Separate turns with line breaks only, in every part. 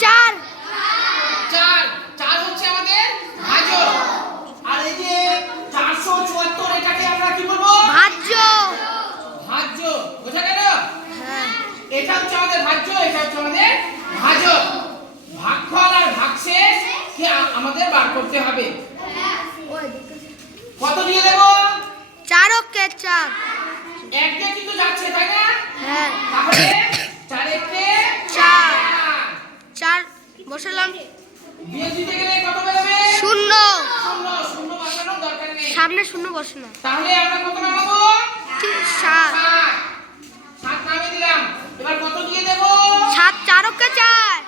চার।
চার। চার হচ্ছে আমাদের ভাজক আর এই যে চারশো চুয়াত্তর এটাকে আমরা কি বলব?
ভাজ্য।
ভাজ্য। বোঝা গেল?
হ্যাঁ।
এটা হচ্ছে আমাদের ভাজ্য এটা হচ্ছে আমাদের ভাজক ভাগফল আর ভাগশেষ কে আমাদের বার করতে হবে। কত দিয়ে দেব?
চার অক্ষে চার
এক দিয়ে কিন্তু যাচ্ছে তাই না
হ্যাঁ
তাহলে চার এককে
চার। চার বসালাম। শূন্য। সামনে শূন্য বসানো
তাহলে আমরা কত নামাবো?
সাত।
সাত। সাত দিলাম। এবার কত দিয়ে দেব?
সাত চার। অক্ষে চার।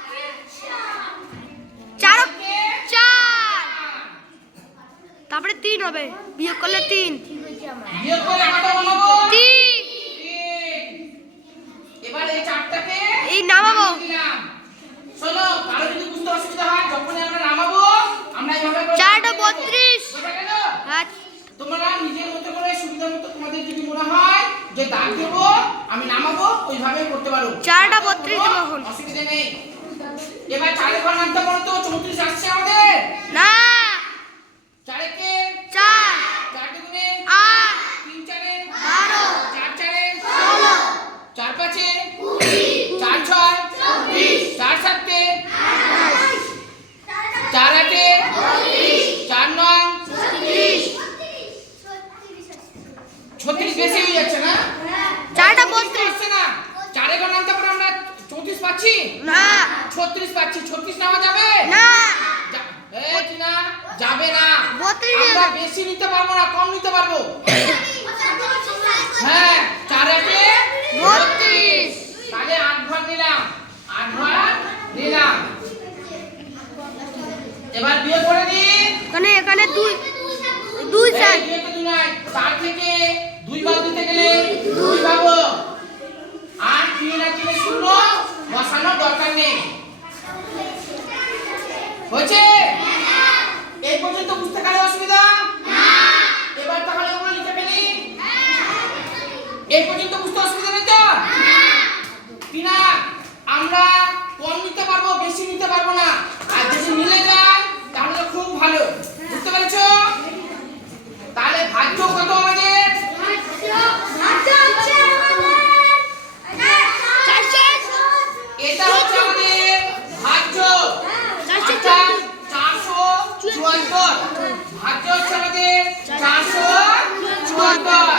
তারপরে তিন হবে। বিয়োগ করলে তিন।
বিয়োগ কত
তিন।
তিন। এবার এই চারটাকে
এই নামাবো।
দিলাম। শোনো কারও যদি বুঝতে অসুবিধা হয় যখনই আমরা নামাবো আমরা এইভাবে
চারটা বত্রিশ। হ্যাঁ
তোমরা নিজের মতো করে সুবিধা মতো তোমাদের যদি মনে হয় যে দাগ দেবো আমি নামাবো ওইভাবে করতে পারো।
চারটা বত্রিশ
অসুবিধা নেই। এবার চারের ঘর নামতে পারো তো চৌত্রিশ আসছে আমাদের
না
চারেকে
চার
চার দুগুণে
আট
তিন চারে
বারো
চার চারে
ষোলো
চার পাঁচে চার ছয় চার সাতে চার আটে চার নয় ছত্রিশ বেশি হয়ে যাচ্ছে না
চারটা
চৌত্রিশ তো
বত্রিশ
আসছে না চারে ঘর নামতে পারে আমরা চৌত্রিশ পাচ্ছি?
না।
ছত্রিশ পাচ্ছি। ছত্রিশ নামা যাবে?
না।
এই টিনা, যাবে না।
বত্রিশ
আমরা বেশি নিতে পারব না কম নিতে পারব। হ্যাঁ চার আটে
বত্রিশ।
তাহলে আট ঘর নিলাম। আট ঘর নিলাম। এবার বিয়ে করে দিই।
এখানে এখানে দুই দুই চার
দুই নয় চার থেকে দুই ভাগ দিতে গেলে দুই। পাবো আর তিন আর তিনে শূন্য। বসানোর দরকার নেই। হয়েছে? এই পর্যন্ত বুঝতে কারও অসুবিধা? এবার তাহলে ওগুলো লিখে ফেলি। এই পর্যন্ত হাজার চারশো চুয়াত্তর। ভাগ্য হচ্ছে আমাদের চারশো চুয়াত্তর।